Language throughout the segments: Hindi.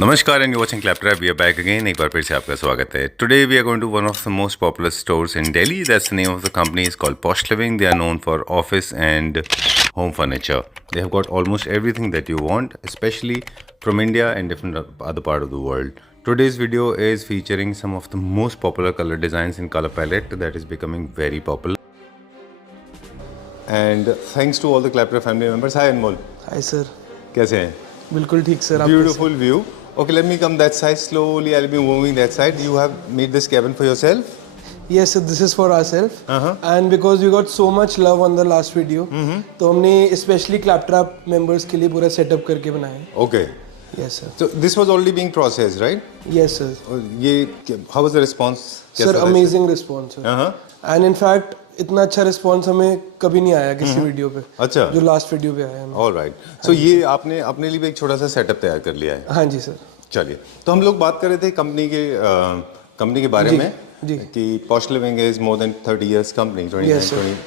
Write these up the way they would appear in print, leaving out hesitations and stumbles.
नमस्कार and you watching Claptrap we are back again एक बार फिर से आपका स्वागत है। Today we are going to one of the most popular stores in Delhi. That's the name of the company is called Posh Living. They are known for office and home furniture. They have got almost everything that you want, especially from India and different other part of the world. Today's video is featuring some of the most popular color designs in color palette that is becoming very popular. And thanks to all the Claptrap family members. Hi Anmol. Hi sir. कैसे हैं? बिल्कुल ठीक sir. Beautiful view. Okay, let me come that side slowly. I'll be moving that side. You have made this cabin for yourself? Yes sir, this is for ourselves. And because we got so much love on the last video, तो हमने especially Claptrap members के लिए पूरा setup करके बनाया है. Okay. Yes sir. So this was already being processed, right? Yes sir. ये how was the response? Sir, amazing response sir. And in fact इतना अच्छा रिस्पॉन्स हमें कभी नहीं आया किसी वीडियो पे. अच्छा. जो लास्ट वीडियो पे आया है. ऑलराइट. सो ये आपने अपने लिए भी एक छोटा सा सेटअप तैयार कर लिया है. हाँ जी सर. चलिए, तो हम लोग बात कर रहे थे कंपनी के बारे में जी. कि posh living is more than 30 years company,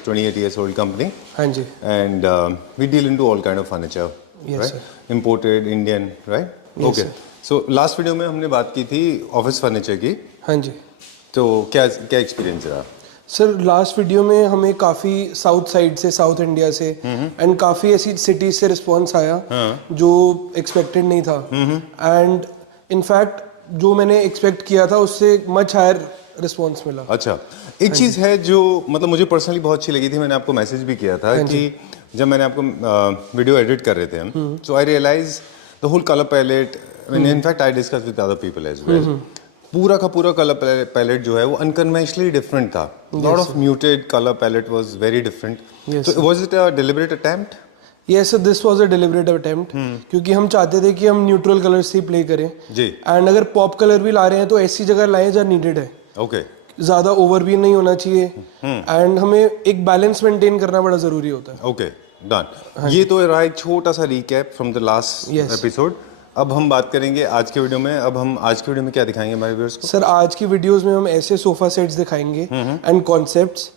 28 years old company. हाँ जी. And we deal into all kind of furniture, yes, right? Imported, Indian, right? Yes, okay. sir. So last video में हमने बात की थी ऑफिस फर्नीचर की. हाँ जी. तो क्या एक्सपीरियंस रहा? सर लास्ट वीडियो में हमें काफ़ी साउथ साइड से, साउथ इंडिया से एंड काफ़ी ऐसी सिटीज से रिस्पांस आया जो एक्सपेक्टेड नहीं था. एंड इनफैक्ट जो मैंने एक्सपेक्ट किया था उससे मच हायर रिस्पांस मिला. अच्छा, एक चीज़ है जो मतलब मुझे पर्सनली बहुत अच्छी लगी थी, मैंने आपको मैसेज भी किया था कि जब मैंने आपको वीडियो एडिट कर रहे थे हम, so I realise the whole colour palette. In fact I discuss with other people as well. पूरा का पूरा कलर पैलेट जो है वो अनकन्वेंशनली डिफरेंट था. Lot of muted colour palette was very different. So was it a deliberate attempt? Yes sir, this was a deliberate attempt क्योंकि हम चाहते थे कि हम न्यूट्रल कलर से प्ले करें जी. एंड अगर पॉप कलर भी ला रहे हैं तो ऐसी जगह लाएं जहाँ नीडेड है. ओके. ज़्यादा ओवर भी नहीं होना चाहिए एंड हमें एक बैलेंस मेंटेन करना बड़ा ज़रूरी होता है. Okay, done. ये तो रहा एक छोटा सा recap from the last episode. अब हम बात करेंगे आज के वीडियो में. अब हम आज के वीडियो में क्या दिखाएंगे हमारे व्यूअर्स को? सर आज की वीडियोस में हम ऐसे सोफा सेट्स दिखाएंगे एंड कॉन्सेप्ट्स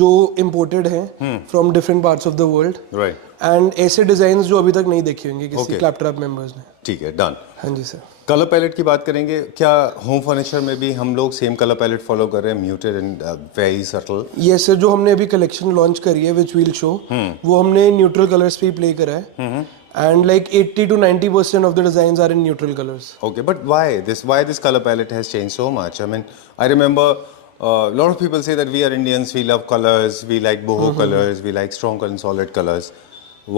जो इम्पोर्टेड हैं from different parts of the world. Right. And ऐसे डिजाइन जो अभी तक नहीं देखे होंगे किसी क्लैपट्रैप मेंबर्स ने. ठीक है, डन. हाँ जी सर. कलर पैलेट की बात करेंगे. क्या होम फर्नीचर में भी हम लोग सेम कलर पैलेट फॉलो कर रहे हैं, muted and very subtle? Yes sir, जो हमने अभी कलेक्शन लॉन्च करी है विच वील शो, वो हमने न्यूट्रल कलर्स पे प्ले करा है. And like 80 to 90% of the designs are in neutral colors. Okay, but why this color palette has changed so much? I mean, I remember a lot of people say that we are Indians, we love colors, we like boho colors, we like strong and solid colors.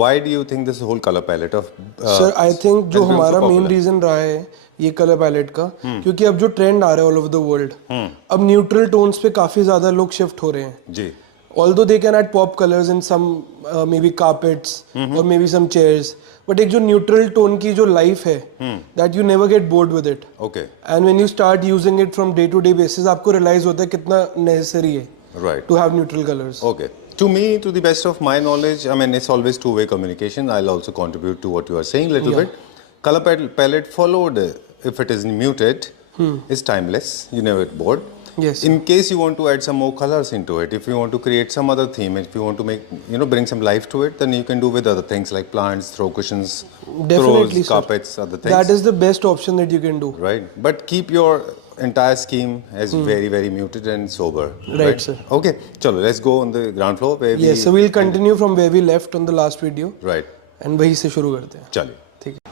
Why do you think this whole color palette of Sir, I think जो हमारा main reason रहा है ये कलर पैलेट का, क्योंकि अब जो ट्रेंड आ रहा है ऑल ओवर द वर्ल्ड, अब न्यूट्रल टोन्स पे काफी ज्यादा लोग शिफ्ट हो रहे हैं जी. Although they can add pop colors in some maybe carpets or maybe some chairs, but एक जो neutral tone की जो life है, that you never get bored with it. Okay. And when you start using it from day to day basis, आपको realize होता है कितना necessary है. Right. To have neutral colors. Okay. To me, to the best of my knowledge, I mean, it's always two-way communication. I'll also contribute to what you are saying a little bit. Color palette followed, if it is muted, is timeless. You never get bored. Yes. In case you want to add some more colors into it, if you want to create some other theme, if you want to make, bring some life to it, then you can do with other things like plants, throw cushions, definitely, throws, carpets, other things. That is the best option that you can do. Right. But keep your entire scheme as very, very muted and sober. Right, sir. Okay. Chalo, let's go on the ground floor. Where yes, so we'll continue from where we left on the last video. Right. And वहीं से शुरू करते हैं. चलिए. ठीक है.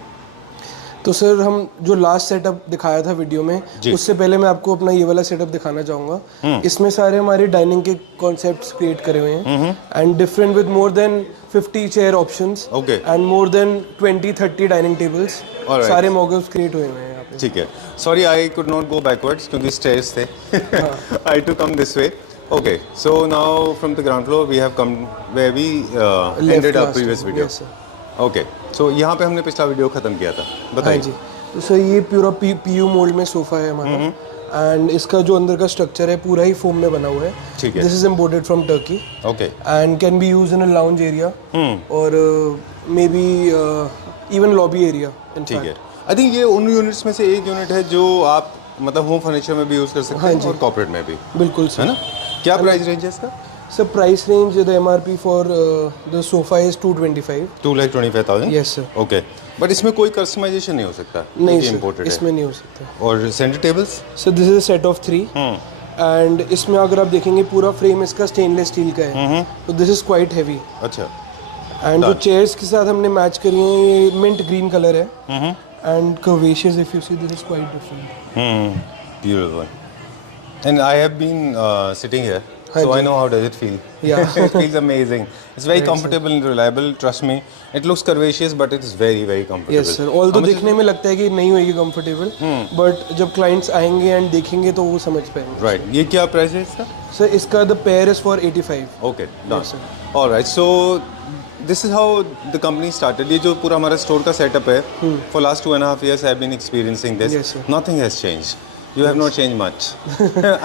तो सर हम जो लास्ट सेटअप दिखाया था वीडियो में, उससे पहले मैं आपको अपना ये वाला सेटअप दिखाना चाहूँगा. इसमें सारे हमारे डाइनिंग के कॉन्सेप्ट्स क्रिएट करे हुए हैं and different with more than 50 chair options and more than 20-30 dining tables. सारे मॉडल्स क्रिएट हुए हैं यहाँ पे. ठीक है. Sorry I could not go backwards क्योंकि स्टेयर्स थे. I to come this way. Okay, so now from the ground floor we have come where we ended our previous video. Yes, sir. Okay, so यहाँ पे हमने पिछला वीडियो खत्म किया था. बताइए. हाँ जी. तो सर ये पूरा पीयू मोल्ड में सोफा है हमारा एंड इसका जो अंदर का स्ट्रक्चर है पूरा ही फोम में बना हुआ है. ठीक है. This is imported from Turkey. Okay. And can be use in a lounge area और maybe even lobby area. ठीक है. आई थिंक ये उन यूनिट्स में से एक यूनिट है जो आप मतलब होम फर्नीचर में भी यूज कर सकते हैं और कॉर्पोरेट में भी. बिल्कुल सर. है ना? क्या प्राइस रेंज है इसका? Sir price range the MRP for the sofa is 225. 2,25,000. Yes sir. Okay, but इसमें कोई कस्टमाइजेशन नहीं हो सकता? नहीं क्योंकि सर, imported है. इसमें नहीं हो सकता. और centre tables? Sir this is a set of 3 and इसमें अगर आप देखेंगे पूरा फ्रेम इसका स्टेनलेस स्टील का है, तो दिस इज क्वाइट हैवी. अच्छा. एंड जो चेयर्स के साथ हमने मैच करी हैं ये मिंट ग्रीन कलर है and curvaceous if you see this is quite different. Beautiful. And I have been sitting here, हाँ so I जी. know how does it feel. Yeah. It feels amazing. It's very comfortable and reliable. Trust me. It looks curvaceous, but it is very, very comfortable. Yes sir. All तो देखने में लगता है कि नहीं होगी कंफर्टेबल, बट जब क्लाइंट्स आएंगे एंड देखेंगे तो वो समझ पाएंगे. Right. ये क्या प्राइस है इसका? सर इसका the pair is for 85. Okay. Done. Yes, sir. All right. So this is how the company started. ये जो पूरा हमारा स्टोर का सेटअप है, for last 2.5 years I have been experiencing this. Yes, sir. Nothing has changed. You have not changed much.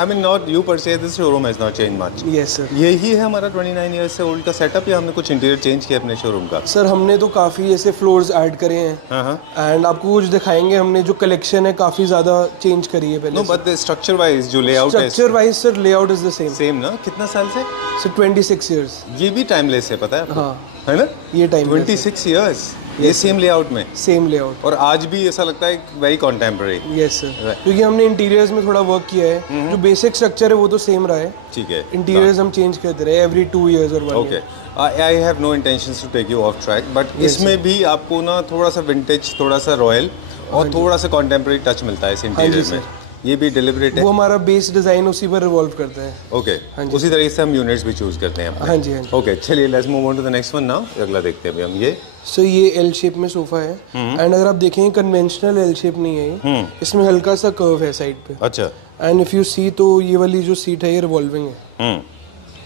I mean, not you per se. This showroom has not changed much. Yes sir. यही है हमारा 29 ईयर्स से ओल्ड का सेटअप, या हमने कुछ इंटीरियर चेंज किया अपने शोरूम का? सर हमने तो काफ़ी ऐसे फ्लोर्स ऐड करे हैं हाँ. एंड आपको कुछ दिखाएंगे. हमने जो कलेक्शन है काफ़ी ज़्यादा चेंज करी है पहले. नो, बट स्ट्रक्चर वाइज जो लेआउट है, structure wise sir layout is the same. Same ना? कितना साल से? Sir 26 years. ये भी टाइमलेस है, पता है आपको? हाँ. है ना? ये टाइम 26 इयर्स ये सेम लेआउट में, सेम लेआउट. और आज भी ऐसा लगता है वेरी कॉन्टेम्पररी. Yes sir. क्योंकि हमने इंटीरियर्स में थोड़ा वर्क किया है. जो बेसिक स्ट्रक्चर है वो तो सेम रहा है. ठीक है. इंटीरियर्स हम चेंज करते रहे एवरी 2 इयर्स और 1 okay. I have no intentions to take you off track, but इसमें भी आपको ना थोड़ा सा विंटेज, थोड़ा सा रॉयल और थोड़ा सा कॉन्टेम्पररी टच मिलता है इस इंटीरियर में. ये भी डिलिबरेट है. वो हमारा बेस डिजाइन उसी पर रिवॉल्व करता है. ओके. उसी तरीके से हम यूनिट्स भी चूज करते हैं अपने. हाँ जी, हाँ जी. ओके, चलिए let's move on to the next one now. अगला देखते हैं अभी हम. ये सो ये एल शेप में सोफा है एंड अगर आप देखेंगे कन्वेंशनल एल शेप नहीं है ये. इसमें हल्का सा कर्व है साइड पे. अच्छा. एंड इफ यू सी तो ये वाली जो सीट है ये रिवॉल्विंग है.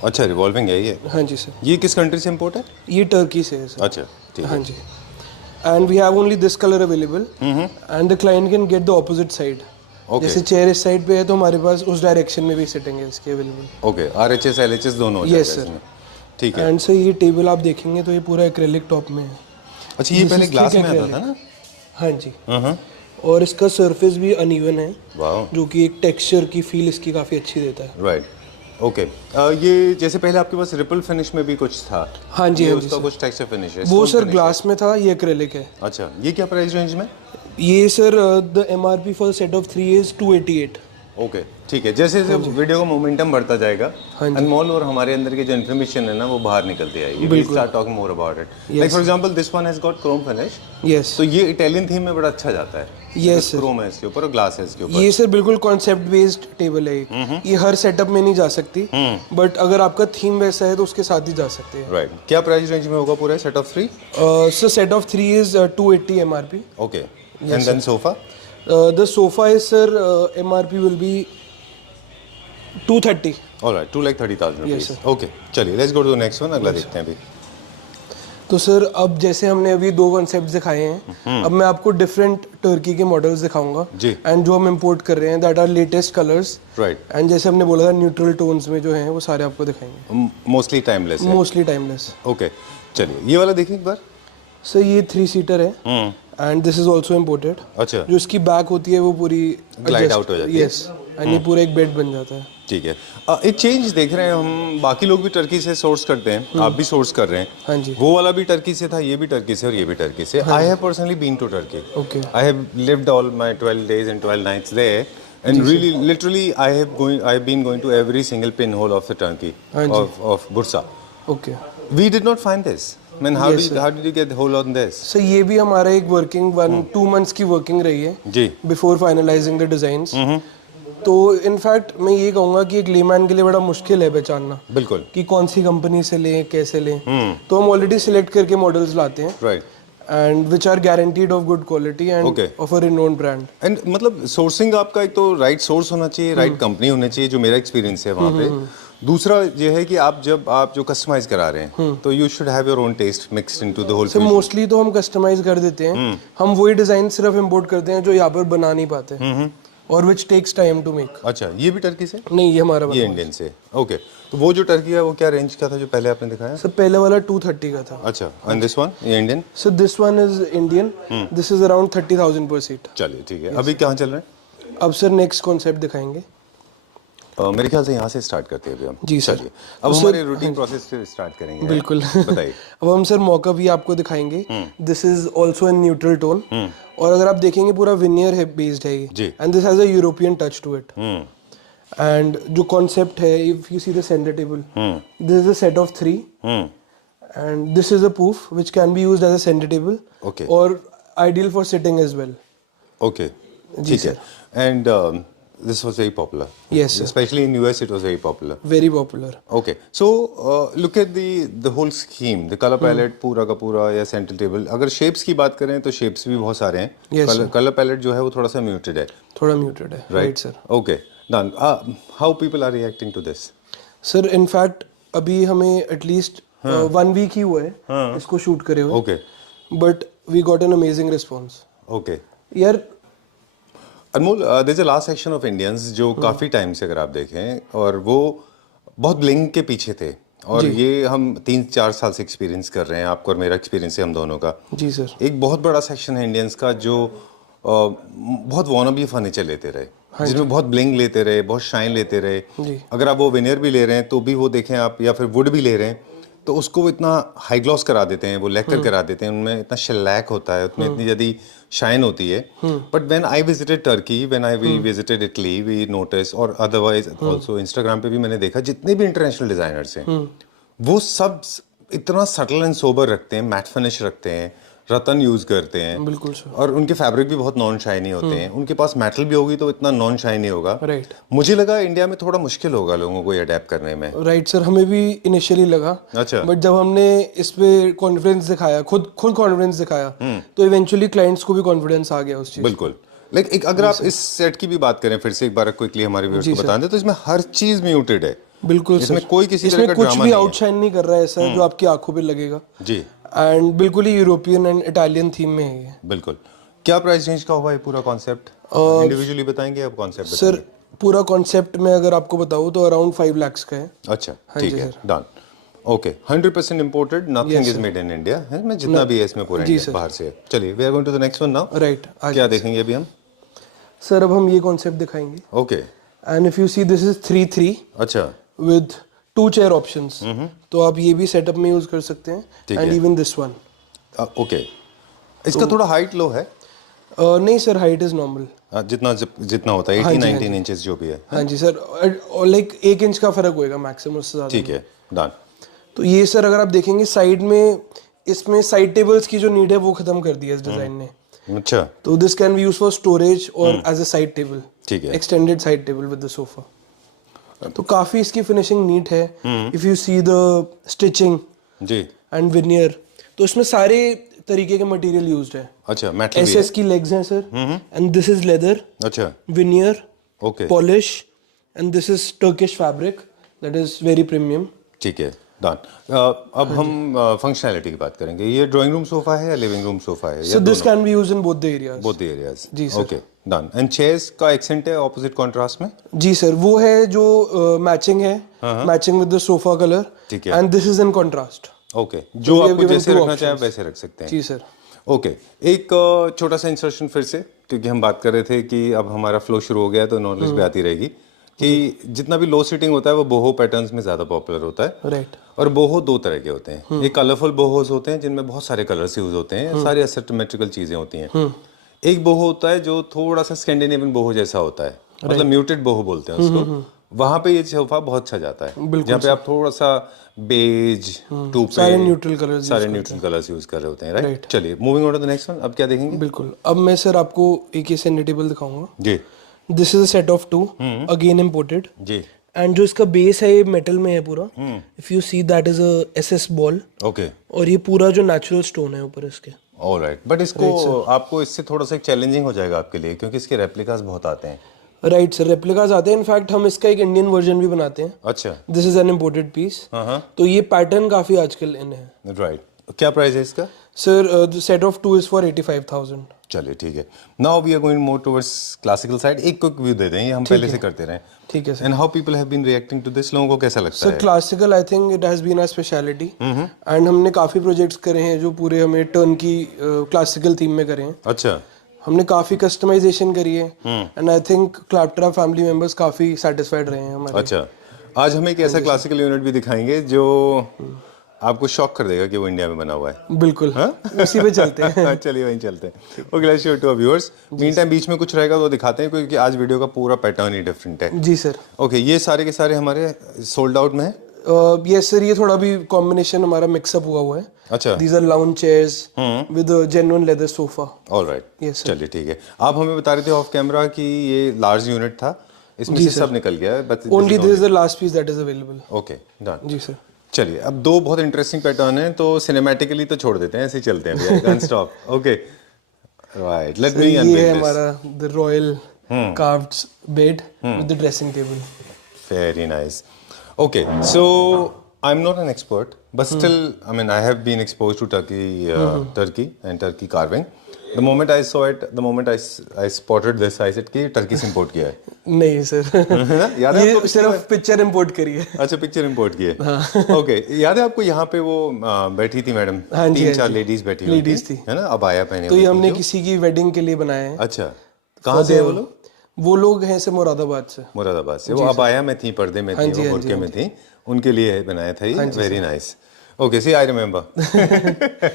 अच्छा, रिवॉल्विंग है ये? हाँ जी सर. ये किस कंट्री से इंपोर्ट है? ये टर्की से है सर. अच्छा, ठीक है. हाँ जी. And we have only this colour available and the client can get the opposite side. Okay. जैसे चेयर इस साइड पे है तो हमारे पास उस डायरेक्शन में भी सिटिंग है इसके अवेलेबल. ओके. RHS LHS दोनों हो Yes, जाएगा sir. इसमें. ठीक है. एंड सर ये टेबल आप देखेंगे तो ये पूरा एक्रेलिक टॉप में है. अच्छा, ये This पहले is ग्लास thick में आता acrylic. था ना? हाँ जी. हाँ. और इसका सरफेस भी अनइवन है, वाओ. जो कि एक टेक्सचर की फील इसकी काफ़ी अच्छी देता है. राइट. ओके. ये जैसे पहले आपके पास रिपल फिनिश में भी कुछ था. हाँ जी, ये हाँ जी उसका सर. कुछ टेक्सचर फिनिश है? वो stone सर finish ग्लास में था, ये एक्रेलिक है. है? अच्छा, ये क्या प्राइस रेंज में? ये sir the MRP for set of 3 is 288. Okay, ठीक है. जैसे जैसे वीडियो का मोमेंटम बढ़ता जाएगा, हाँ जी. अनमोल और हमारे अंदर की जो इन्फॉर्मेशन है ना वो बाहर निकलती आएगी. We start talking more about it. Like for example this one has got chrome finish. Yes. तो ये इटालियन थीम में बड़ा अच्छा जाता है. Yes sir. क्रोम है इसके ऊपर और ग्लास है इसके ऊपर. ये सर बिल्कुल कॉन्सेप्ट बेस्ड टेबल है. ये हर सेटअप में नहीं जा सकती, बट अगर आपका थीम वैसा है तो उसके साथ ही जा सकते हैं. राइट. क्या प्राइस रेंज में होगा पूरा set of 3? Sir set of 3 is 280 MRP. Okay. And then sofa? The sofa is sir MRP will be 230. Alright. 2,30,000 Yes, rupees. sir. Okay, चलिए let's go to the next one. अगला देखते हैं अभी. तो सर अब जैसे हमने अभी 2 कॉन्सेप्ट दिखाए हैं, अब मैं आपको डिफरेंट टर्की के मॉडल्स दिखाऊंगा. जी. एंड जो हम इंपोर्ट कर रहे हैं that are latest colours. Right. And जैसे हमने बोला था न्यूट्रल टोन्स में जो हैं वो सारे आपको दिखाएंगे. मोस्टली टाइमलेस है. Mostly timeless. ओके, चलिए ये वाला देखिए एक बार. सर ये 3 सीटर है and this is also imported. अच्छा, जो इसकी बैक होती है वो पूरी ग्लाइड आउट हो जाती है. यस. एंड ये पूरा एक बेड बन जाता है. ठीक है. एक चेंज देख रहे हैं हम, बाकी लोग भी टर्की से सोर्स करते हैं, आप भी सोर्स कर रहे हैं. हाँ जी. वो वाला भी टर्की से था, ये भी टर्की से और ये भी टर्की से. I have personally been to Turkey. Okay. I have lived all my 12 days and 12 nights there, and really, literally, I have been going to every single pinhole of the Turkey, हाँ जी. of Bursa. Okay. We did not find this. I mean, Yes, sir. how did you get hold on this? Sir ये भी हमारा एक वर्किंग 2 months की वर्किंग रही है जी. Before finalizing the designs. तो इनफैक्ट मैं ये कहूँगा कि एक लेमैन के लिए बड़ा मुश्किल है पहचानना बिल्कुल. कि कौन सी कंपनी से लें, कैसे लें. तो हम ऑलरेडी सिलेक्ट करके मॉडल्स लाते हैं Right. And which are guaranteed of good quality and Okay. Of a renowned brand. And मतलब सोर्सिंग आपका एक तो राइट सोर्स होना चाहिए, राइट कंपनी होनी चाहिए, जो मेरा एक्सपीरियंस है वहाँ पे. दूसरा ये है कि आप जो कस्टमाइज करा रहे हैं तो you should have your own taste mixed into the whole. Sir mostly तो हम कस्टमाइज कर देते हैं. हम वही डिजाइन सिर्फ इंपोर्ट करते हैं जो यहाँ पर बना नहीं पाते और which takes time to make. अच्छा, ये भी टर्की से? नहीं, ये हमारा ये इंडियन से. ओके. तो वो जो टर्की है वो क्या रेंज का था जो पहले आपने दिखाया? सर पहले वाला 230 का था. अच्छा. एंड दिस वन, ये Indian? Sir this one is Indian. This is around 30,000 पर सीट. चलिए ठीक है. अभी कहाँ चल रहे हैं? अब सर नेक्स्ट कॉन्सेप्ट दिखाएंगे. मेरे ख्याल से यहाँ से स्टार्ट करते हैं अभी हम। जी सर। चलिए अब हमारे रूटीन प्रोसेस से स्टार्ट करेंगे। बिल्कुल। बताइए। अब हम सर मौका भी आपको दिखाएंगे। This is also in neutral tone, और अगर आप देखेंगे पूरा विनियर है बेस्ड है जी। ये, and this has a European touch to it. And जो कॉन्सेप्ट है, if you see the centre table, this is a set of 3 and this is a poof which can be used as a center table, Okay. or ideal for sitting as well. Okay, जी ठीक है। And this was very popular. Yes, sir. Especially in US it was very popular. Very popular. Okay, so look at the whole scheme, the color palette पूरा का पूरा या सेंटर टेबल। अगर शेप्स की बात करें तो शेप्स भी बहुत सारे हैं। Yes, कलर पैलेट जो है वो थोड़ा सा म्यूटेड है। थोड़ा muted है, right sir. Okay, done. How people are reacting to this? Sir, in fact अभी हमें at least 1 week ही हुआ है इसको शूट करे हुए। Okay, But we got an amazing response. okay. यार Anmol, there is a last section of Indians जो काफ़ी टाइम से अगर आप देखें, और वो बहुत ब्लिंग के पीछे थे, और ये हम 3-4 साल से एक्सपीरियंस कर रहे हैं। आपको और मेरा एक्सपीरियंस है हम दोनों का। जी सर। एक बहुत बड़ा सेक्शन है इंडियंस का जो बहुत वॉनबी फर्नीचर लेते रहे, जिसमें बहुत ब्लिंग लेते रहे, बहुत शाइन लेते रहे। जी। अगर आप वो विनियर भी ले रहे हैं तो भी वो देखें आप, या फिर वुड भी ले रहे हैं तो उसको वो इतना हाई ग्लॉस करा देते हैं, वो लेकर करा देते हैं, उनमें इतना शेलैक होता है, उसमें इतनी ज़्यादा शाइन होती है। But when I visited Turkey, when I visited Italy, we notice, और अदरवाइज ऑल्सो इंस्टाग्राम पे भी मैंने देखा जितने भी इंटरनेशनल डिजाइनर्स हैं वो सब इतना सटल एंड सोबर रखते हैं, मैट फिनिश रखते हैं, रतन यूज करते हैं। बिल्कुल सर। और उनके फैब्रिक भी बहुत नॉन शाइनी होते हैं। उनके पास मेटल भी होगी तो इतना नॉन शाइनी होगा। राइट। मुझे लगा इंडिया में थोड़ा मुश्किल होगा लोगों को ये अडेप्ट करने में। राइट सर, हमें भी इनिशियली लगा। अच्छा। बट जब हमने इस पे कॉन्फिडेंस दिखाया, खुद कॉन्फिडेंस दिखाया, तो इवेंचुअली क्लाइंट्स को भी कॉन्फिडेंस आ गया उस चीज। बिल्कुल। लाइक अगर आप इस सेट की भी बात करें फिर से एक बार क्विकली हमारे व्यूअर्स को बता दें, तो इसमें हर चीज म्यूटेड है। बिल्कुल सर। इसमें कोई किसी तरह इसमें का कुछ ड्रामा भी नहीं है। आउटशाइन नहीं कर रहा है ऐसा जो आपकी आंखों पे लगेगा। जी। एंड बिल्कुल ही यूरोपियन एंड इटालियन थीम में है ये। बिल्कुल। क्या प्राइस रेंज का हुआ है पूरा कॉन्सेप्ट? इंडिविजुअली बताएंगे आप कॉन्सेप्ट? सर पूरा कॉन्सेप्ट में अगर आपको बताऊं तो अराउंड 5 lakhs का है। अच्छा, ठीक है, done. Okay, 100% imported, nothing is made in India है मैं जितना भी है इसमें पूरा इंडिया बाहर से है। चलिए, we are going to the next one now. Right. क्या देखेंगे अभी हम? सर अब हम ये कॉन्सेप्ट दिखाएंगे। Okay. And if you see this is 3-3 अच्छा। विद 2 chair ऑप्शंस, तो आप ये भी सेटअप में यूज कर सकते हैं। And even this one. Okay, इसका थोड़ा हाइट लो है? नहीं सर, हाइट इज नॉर्मल। जितना होता है 18-19 इंचेस जो भी है। हाँ जी सर, लाइक 1 इंच का फर्क होएगा मैक्सिमम, उससे ज्यादा। ठीक है, डन। तो ये सर अगर आप देखेंगे साइड में, इसमें साइड टेबल्स की जो नीड है वो खत्म कर दिया इस डिजाइन ने। अच्छा। तो this can be use for storage और एज अ साइड टेबल। ठीक है। Extended side table with the sofa. तो काफी इसकी फिनिशिंग नीट है। If you see the stitching जी एंड विनियर, तो इसमें सारे तरीके के मटेरियल यूज्ड है। अच्छा, मेटल भी है? एसएस की लेग्स हैं sir, and this is leather. अच्छा। Veneer, okay, polish, and this is Turkish fabric that is very premium. ठीक है, डन। अब हम फंक्शनैलिटी की बात करेंगे। ये ड्राइंग रूम सोफा है या लिविंग रूम सोफा है? So this can be used in both the areas. Both the areas. जी sir. Okay, done. And chairs का एक्सेंट है ऑपोजिट कॉन्ट्रास्ट में? जी सर, वो है जो मैचिंग है, matching with the sofa colour. ठीक है। And this is in contrast. Okay, जो we have आपको given जैसे two रखना चाहे options. वैसे रख सकते हैं। जी सर। ओके, एक छोटा सा इंसर्शन फिर से, क्योंकि हम बात कर रहे थे कि अब हमारा फ्लो शुरू हो गया है तो नॉलेज भी आती रहेगी कि जितना भी लो सीटिंग होता है वो बोहो पैटर्न्स में ज़्यादा पॉपुलर होता है। राइट। और बोहो 2 तरह के होते हैं। एक कलरफुल बोहोस होते हैं जिनमें बहुत सारे कलर्स यूज होते हैं, सारी एसिमेट्रिकल चीज़ें होती हैं। एक बोहो होता है जो थोड़ा सा स्कैंडिनेवियन बोहो जैसा होता है, मतलब म्यूटेड बोहो बोलते हैं उसको। वहां पे ये सोफा बहुत अच्छा जाता है, जहाँ पे आप थोड़ा सा बेज, टूपे, सारे न्यूट्रल कलर्स यूज कर रहे होते हैं। राइट। चलिए, moving on to the next one. अब क्या देखेंगे? बिल्कुल। अब मैं सर आपको एक ये सेंटर टेबल दिखाऊंगा। जी। This is a set of 2, again imported. जी। एंड जो इसका बेस है ये मेटल में है पूरा। If you see that is a SS ball. Okay. और ये पूरा जो नेचुरल स्टोन है ऊपर इसके। ऑलराइट, बट इसको आपको इससे थोड़ा सा चैलेंजिंग हो जाएगा आपके लिए, क्योंकि इसके रेप्लिकास बहुत आते हैं। राइट सर, रेप्लिकास आते हैं। इनफैक्ट हम इसका एक इंडियन वर्जन भी बनाते हैं। अच्छा। This is an imported piece. तो ये पैटर्न काफी आजकल इन है। राइट। क्या प्राइस है इसका? Sir the set of 2 is for 85,000। चलिए, ठीक है। Now we are going more towards classical side. एक क्विक व्यू दे दें, ये हम पहले से करते रहे। ठीक है sir. And how people have been reacting to this, लोगों को कैसा लगता सर है? Classical I think it has been a speciality. And हमने काफी प्रोजेक्ट्स करे हैं जो पूरे हमें टर्न की क्लासिकल थीम में करे हैं। अच्छा। हमने काफी कस्टमाइजेशन करी है एंड आई थिंक क्लैप्टरा फैमिली मेंबर्स काफी सेटिस्फाइड रहे हैं हमारे। अच्छा, आज हम एक ऐसा क्लासिकल यूनिट भी दिखाएंगे जो आपको शॉक कर देगा कि वो इंडिया में बना हुआ है। बिल्कुल, उसी पे चलते हैं। चलिए वहीं चलते हैं। Okay, let's show to our viewers. Meantime बीच में कुछ रहेगा तो दिखाते हैं, क्योंकि आज वीडियो का पूरा पैटर्न ही डिफरेंट है। जी सर। ओके, ये सारे के सारे हमारे सोल्ड आउट में है। यस सर, ये थोड़ा भी कॉम्बिनेशन हमारा मिक्सअप हुआ है। अच्छा, these are lounge chairs with genuine leather sofa. Alright, Yes, sir. चलिए ठीक है। आप हमें बता रहे थे ऑफ कैमरा कि ये लार्ज यूनिट था, इसमें से सब निकल गया है, but only this is the last piece that is available. Okay, done. जी सर। चलिए, अब दो बहुत इंटरेस्टिंग पैटर्न है, तो सिनेमैटिकली तो छोड़ देते हैं, ऐसे ही चलते हैं। Don't stop. Okay, right, let me ये है अनवील दिस। हमारा the royal carved bed with the dressing table. Very nice. Okay, so I'm not an expert, but still, I mean, I have been exposed to Turkey and Turkey carving. The moment I saw it, the moment I spotted this, I said कि टर्की से इंपोर्ट किया है। नहीं सर, याद है आपको? ये सिर्फ पिक्चर इंपोर्ट करी है। अच्छा, पिक्चर इंपोर्ट की है। ओके, याद है आपको यहाँ पे वो बैठी थी मैडम, हाँ जी, 3-4 लेडीज बैठी हुई लेडीज थी, है ना, अबाया पहने तो हुई ये थी हमने जो। किसी की वेडिंग के लिए बनाए हैं। अच्छा, कहाँ से है वो लोग? वो लोग हैं से मुरादाबाद से। मुरादाबाद से। वो अबाया में थी, पर्दे में थी, वो बुर्के में थी, उनके लिए बनाया था ये। Very nice. Okay, see I remember.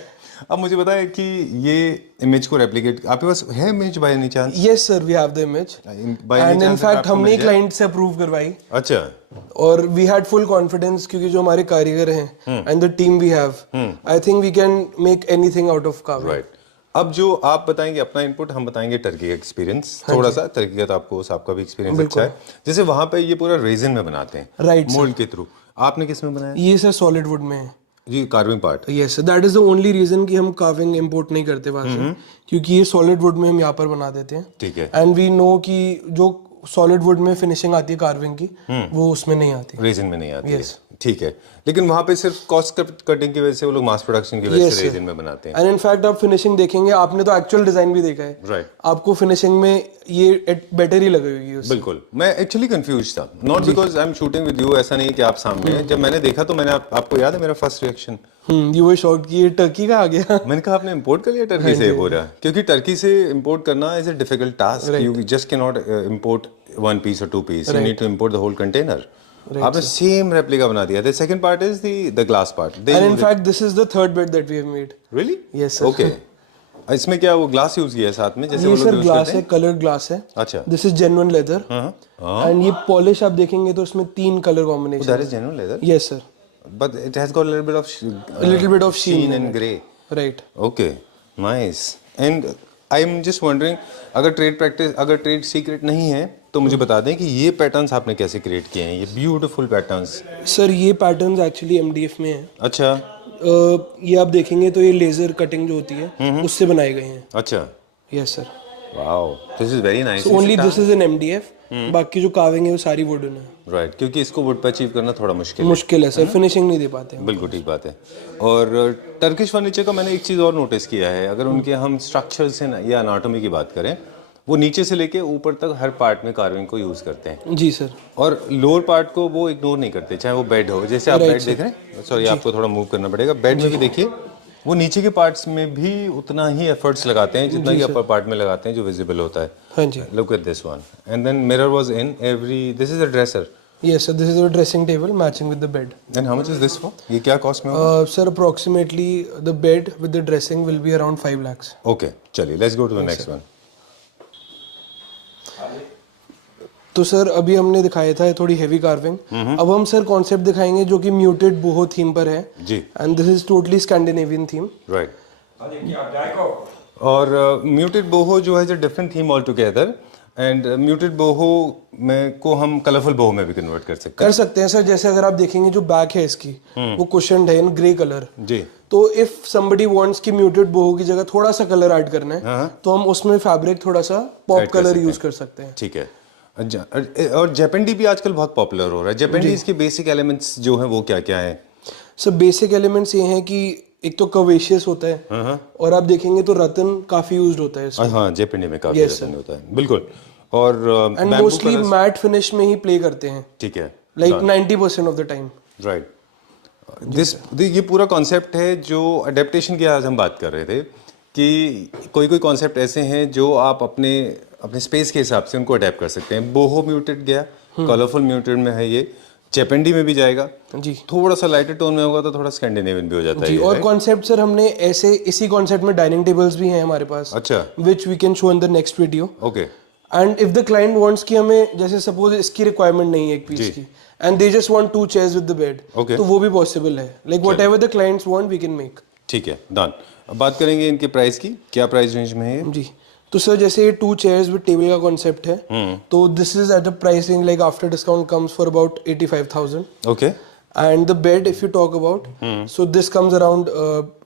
अब मुझे बताएं कि ये इमेज को रेप्लिकेट आपके पास है image by any chance? Yes sir, we have the image and in fact हमने क्लाइंट से अप्रूव करवाई। अच्छा, और वी हैड फुल कॉन्फिडेंस, क्योंकि जो हमारे कारीगर हैं and the team we have, I think we can make anything out of carving. Right. अब जो आप बताएंगे अपना इनपुट, हम बताएंगे टर्की का एक्सपीरियंस थोड़ा सा। टर्की का तो आपका भी एक्सपीरियंस अच्छा है। जैसे वहां पे ये पूरा रेजिन में बनाते हैं, राइट, मोल्ड के थ्रू। आपने किस में बनाया? ये सर सॉलिड वुड में है जी, carving part. Yes, that is the only reason कि हम कार्विंग इंपोर्ट नहीं करते वहां से, क्योंकि ये सॉलिड वुड में हम यहाँ पर बना देते हैं। ठीक है। एंड वी नो कि जो सॉलिड वुड में फिनिशिंग आती है कार्विंग की, वो उसमें नहीं आती, रेजिन में नहीं आती है। Yes. ठीक है, लेकिन वहां पे सिर्फ कॉस्ट कटिंग की वजह से वो लोग मास प्रोडक्शन की वजह से रेजिन में बनाते हैं। एंड इन फैक्ट आप फिनिशिंग देखेंगे, आपने तो एक्चुअल डिजाइन भी देखा है, राइट। आपको फिनिशिंग में ये बेटर ही लगी हुई है उससे। बिल्कुल, मैं एक्चुअली कंफ्यूज था, not because I am shooting with you, ऐसा नहीं है कि आप सामने हैं। जब मैंने देखा तो मैंने आपको याद है मेरा first reaction? You were shocked कि ये टर्की का आ गया। मैंने कहा आपने इंपोर्ट कर लिया टर्की से पूरा, क्योंकि टर्की से इंपोर्ट करना is a difficult task. You just can not import one piece और two piece, you need to import the whole container. आपने सेम रेप्लिका बना दिया। The second part is the glass part. And in fact this is the third bed that we have made. Really? Yes sir. Okay, इसमें क्या वो ग्लास यूज किया है साथ में, जैसे वो ये लोग सर यूज ग्लास करते है, हैं? कलर्ड ग्लास है। अच्छा, this is genuine leather and ये पॉलिश आप देखेंगे तो इसमें 3 colour combination. That is genuine leather? Yes sir, but it has got a little bit of sheen and gray. Right. Okay, nice. And I'm just wondering, अगर ट्रेड सीक्रेट नहीं है तो मुझे बता दें कि ये पैटर्न्स आपने कैसे क्रिएट किए हैं, ये ब्यूटीफुल पैटर्न्स। सर ये पैटर्न्स एक्चुअली एमडीएफ में है। अच्छा, ये आप देखेंगे तो ये लेजर कटिंग जो होती है उससे बनाए गए हैं। अच्छा, yes sir. Wow, this is very nice. Only this is N MDF, बाकी जो कार्विंग है वो सारी वुडन है। राइट, क्योंकि इसको वुड पे अचीव करना थोड़ा मुश्किल है सर, फिनिशिंग नहीं दे पाते हैं। बिल्कुल ठीक बात है। और टर्किश फर्नीचर का मैंने एक चीज़ और नोटिस किया है, अगर उनके हम स्ट्रक्चर्स या अनाटोमी की बात करें, वो नीचे से लेके ऊपर तक हर पार्ट में कार्विंग को यूज करते हैं। जी सर। और लोअर पार्ट को वो इग्नोर नहीं करते, चाहे वो बेड हो, जैसे आप बेड देख रहे हैं, सॉरी आपको थोड़ा मूव करना पड़ेगा, बेड में भी देखिए वो नीचे के पार्ट्स में भी उतना ही एफर्ट्स लगाते हैं जितना कि अपर पार्ट में लगाते हैं जो विजिबल होता है। हाँ जी। Look at this one, and then mirror was in every, this is a dresser. Yes sir, this is a dressing table matching with the bed. And how much is this for? ये क्या कॉस्ट में होगा? Sir approximately the bed with the dressing will be around 5 lakhs। Okay, चलिए let's go to the next one. तो सर अभी हमने दिखाया था थोड़ी हेवी कार्विंग, अब हम सर कॉन्सेप्ट दिखाएंगे जो कि म्यूटेड बोहो थीम पर है जी। And this is totally Scandinavian theme. Right. और म्यूटेड बोहो जो है different theme altogether, and muted boho में को हम कलरफुल बोहो में भी कन्वर्ट कर सकते हैं सर। जैसे अगर आप देखेंगे जो बैक है इसकी वो कुशन्ड है इन ग्रे कलर जी। तो इफ समबडी वांट्स कि म्यूटेड बोहो की जगह थोड़ा सा कलर ऐड करना है तो हम उसमें फैब्रिक थोड़ा सा पॉप कलर यूज कर सकते हैं। ठीक है। और जेपेंडी भी आजकल बहुत पॉपुलर हो रहा है। जेपेंडी इसके बेसिक एलिमेंट्स जो हैं वो क्या क्या हैं? सर बेसिक एलिमेंट्स ये हैं कि एक तो कवेशियस होता है और आप देखेंगे तो रतन काफी यूज्ड होता है इसमें। हाँ, जेपेंडी में काफी रतन होता है, बिल्कुल। और एंड मोस्टली मैट फिनिश में ही प्ले करते हैं। ठीक है, like 90% of the time. Right. ये पूरा कॉन्सेप्ट है जो अडेप्टेशन की आज हम बात कर रहे थे कि कोई कॉन्सेप्ट ऐसे हैं जो आप अपने अपने स्पेस के हिसाब से उनको अडेप्ट कर सकते हैं। बोहो म्यूटेड गया, कलरफुल म्यूटेड में है ये, चेपेंडी में भी जाएगा जी। थोड़ा सा लाइटर टोन में होगा तो थोड़ा स्कैंडिनेवियन भी हो जाता है जी। ये, और right? कॉन्सेप्ट सर हमने ऐसे इसी कॉन्सेप्ट में डाइनिंग टेबल्स भी हैं हमारे पास, अच्छा, which we can show in the next video. Okay, and if the client wants कि हमें जैसे सपोज इसकी रिक्वायरमेंट नहीं है एक पीस की, and they just want 2 chairs with the bed, Okay. तो वो भी पॉसिबल है। Like whatever the clients want we can make. ठीक है, डन। अब बात करेंगे इनके प्राइस की, क्या प्राइस रेंज में है ये? जी। तो सर जैसे 2 चेयर्स विद टेबल का कॉन्सेप्ट है, तो this is at a price range like after discount comes for about 85,000। Okay, and the bed if you talk about, so this comes around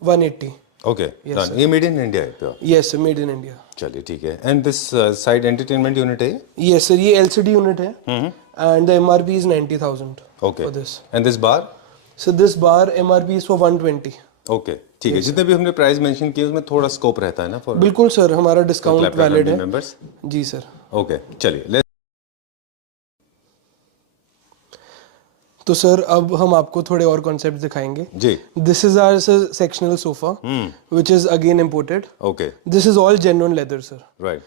180। Okay, done. ये मेड इन इंडिया है pure? Yes sir, made in India. चलिए ठीक है। And this side entertainment unit है? यस सर, ये एलसीडी यूनिट है and the MRP is 90,000 okay, for this. And this bar? So this bar MRP is for 120। Okay, ठीक है। जितने भी हमने प्राइस मेंशन किए उसमें थोड़ा स्कोप रहता है ना फॉर बिल्कुल सर, हमारा डिस्काउंट वैलिड है। मेंबर्स? जी सर। ओके, चलिए। तो सर अब हम आपको थोड़े और कॉन्सेप्ट दिखाएंगे। जी। This is our sectional sofa which is again imported. Okay, this is all genuine leather sir. Right.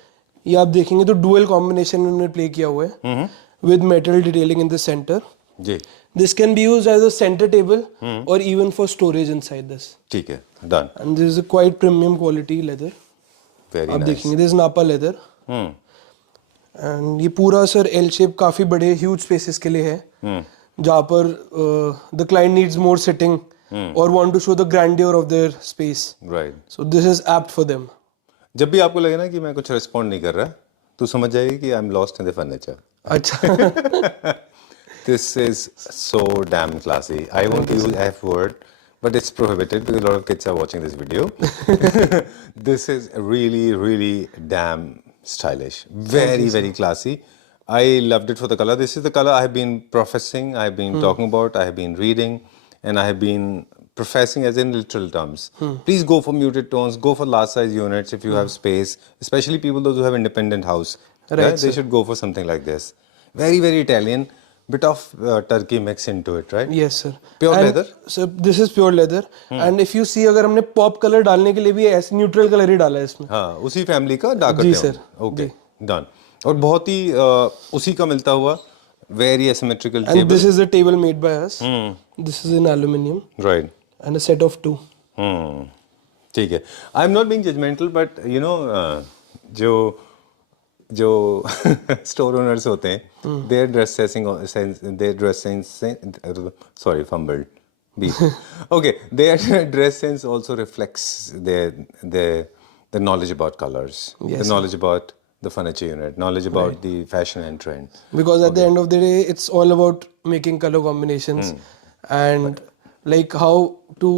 ये आप देखेंगे तो डुअल कॉम्बिनेशन में उन्होंने प्ले किया हुआ है with metal detailing in the centre. जी, this can be used as a centre table और even for storage inside this. ठीक है, done. And this is a quite premium quality leather. Very आप नाइस। देखेंगे दिस नापा लेदर। एंड ये पूरा सर एल शेप काफी बड़े ह्यूज स्पेसेस के लिए है, जहाँ पर the client needs more sitting और want to show the grandeur of their space, right. So this is apt for them. जब भी आपको लगे ना कि मैं कुछ रिस्पॉन्ड नहीं कर रहा, तो समझ जाइए कि I am lost in the furniture. अच्छा। This is so damn classy. I won't use F word, but it's prohibited because a lot of kids are watching this video. This is really, really damn stylish. Very classy. I loved it for the color. This is the color I have been professing, I have been talking about, I have been reading, and I have been professing as in literal terms. Please go for muted tones, go for large size units if you have space, especially people those who have independent house. Right, They should go for something like this. Very Italian. Bit of turkey mix into it, right? Yes sir. Pure And leather? So this is pure leather. And if you see, अगर हमने पॉप कलर डालने के लिए भी ऐसे न्यूट्रल कलर ही डाला है इसमें। हाँ, उसी फैमिली का डार्कर जी टोन। Sir, okay, done. और बहुत ही उसी का मिलता हुआ very asymmetrical And table. this is a table made by us. This is in aluminium Right. and a set of 2. ठीक है। I am not being judgmental but you know जो स्टोर ओनर्स होते हैं, their dress sense sorry fumbled be okay, their dress sense also reflects their knowledge about colors, the knowledge about the furniture unit, knowledge about the fashion and trend. Because at the end of the day, it's all about making color combinations and like how to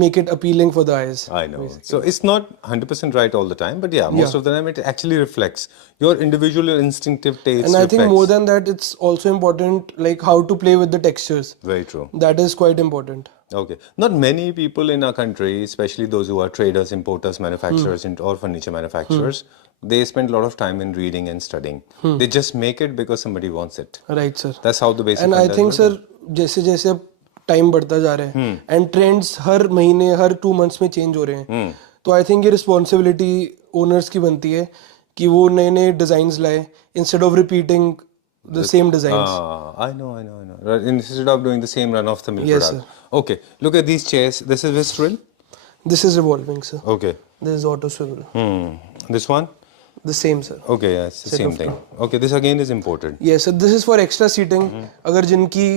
make it appealing for the eyes. I know. So it's not 100% right all the time, but yeah, most of the time it actually reflects your individual instinctive taste. And I think more than that, it's also important like how to play with the textures. Very true. That is quite important. Okay. Not many people in our country, especially those who are traders, importers, manufacturers, or furniture manufacturers, they spend a lot of time in reading and studying. They just make it because somebody wants it. Right, sir. That's how the basic. And I think, sir, जैसे जैसे अब टाइम बढ़ता जा रहा है एंड ट्रेंड्स हर महीने हर 2 months में चेंज हो रहे हैं, तो आई थिंक ये रिस्पॉन्सिबिलिटी ओनर्स की बनती है कि वो नए नए डिजाइन लाए instead of repeating the same designs. I know. Right, instead of doing the same run of the mill Yes, product. Okay, look at these chairs. This is Vistril. This is revolving, sir. Okay. This is auto swivel. This one. The same, sir. Okay, yeah, it's the same thing. Okay, this again is imported. Yes, sir. This is for extra seating. अगर जिनकी